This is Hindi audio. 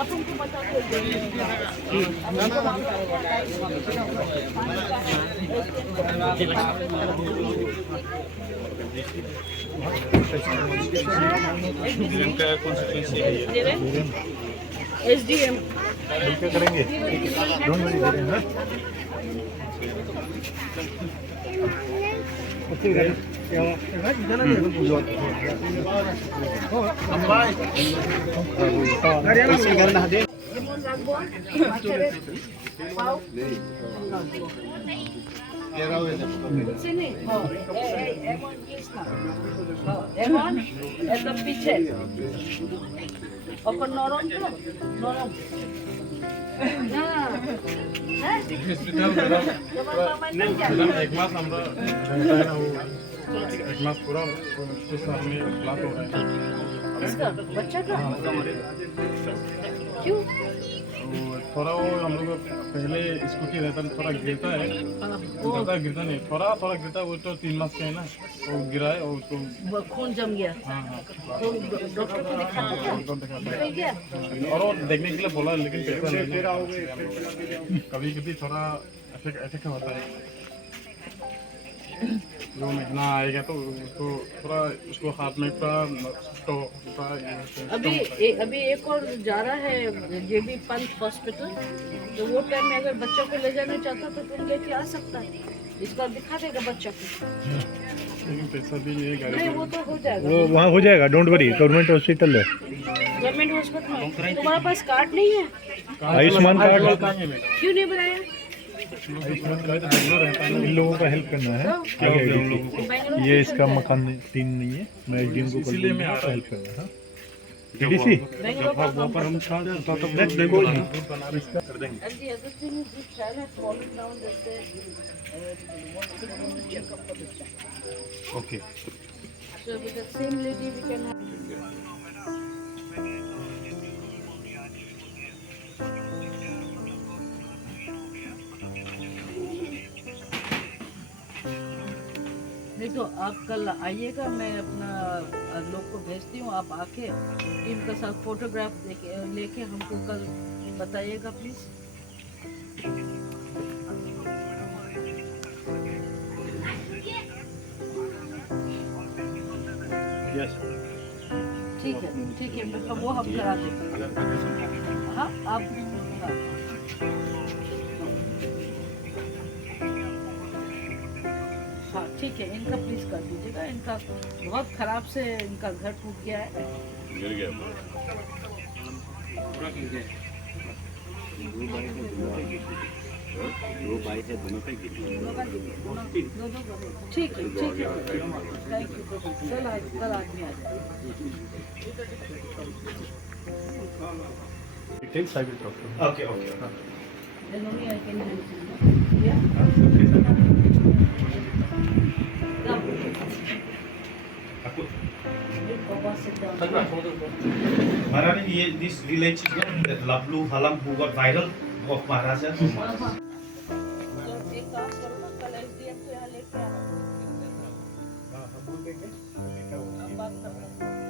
आप हमको बता दीजिए। SDM क्या करेंगे? डोंट वरी दे रहे हैं। পিছে ওপর নরম তো নরম না হ্যাঁ एक मास हमरा एक मास पूरा कुछ आदमी फ्लैट हो रहा है। इसका बच्चा का क्यों थोड़ा वो हम लोग पहले स्कूटी रहता है थोड़ा गिरता है गिरता नहीं थोड़ा गिरता है वो तो 3 मास का है ना वो गिरा है और उसको खून जम गया हाँ हाँ तो डॉक्टर को दिखाया था निकल गया और वो देखने के लिए बोला लेकिन पैसा नहीं कभी कभी थोड़ा अटैक होता है जो महीना आएगा तो उसको थोड़ा उसको हाथ में पूरा तो अभी एक और जा रहा है JB पंत हॉस्पिटल तो वो टाइम में अगर बच्चा को ले जाना चाहता तो तुम लेके आ सकता इसका दिखा देगा बच्चा को लेकिन पैसा भी नहीं है गाड़ी नहीं वो तो हो जाएगा वो वहाँ हो जाएगा, डोंट वरी। गवर्नमेंट हॉस्पिटल है, गवर्नमेंट हॉस्पिटल में तुम्हारे पास कार्ड नहीं है आयुष्मान कार्ड। क्यों नहीं बनाया इन लोगों का हेल्प करना है। आगे ये इसका मकान टीम नहीं है, मैं जिनको कर दूंगा हेल्प करना है। TDC वहाँ पर हम कर देंगे And the other thing is this child has fallen down just check up for this child. Okay. So with the same lady we can have नहीं तो आप कल आइएगा मैं अपना लोग को भेजती हूँ आप आके टीम के साथ फोटोग्राफ लेके हमको कल बताइएगा प्लीज ठीक है वो हम करा देंगे हाँ आप हाँ ठीक है इनका प्लीज कर दीजिएगा इनका बहुत खराब से इनका घर टूट गया है गिर गया पूरा गिर गया दो बाइक है दोनों पे गिर ठीक है थैंक यू कल आदमी आ जाए details I will talk to. Okay okay. Then only I can help you. Maharani, this village is that Lablu Halam who got viral of Maharaja. तो एक काम करो ना कल SDM को यहाँ लेके आओ। हम बात कर रहे हैं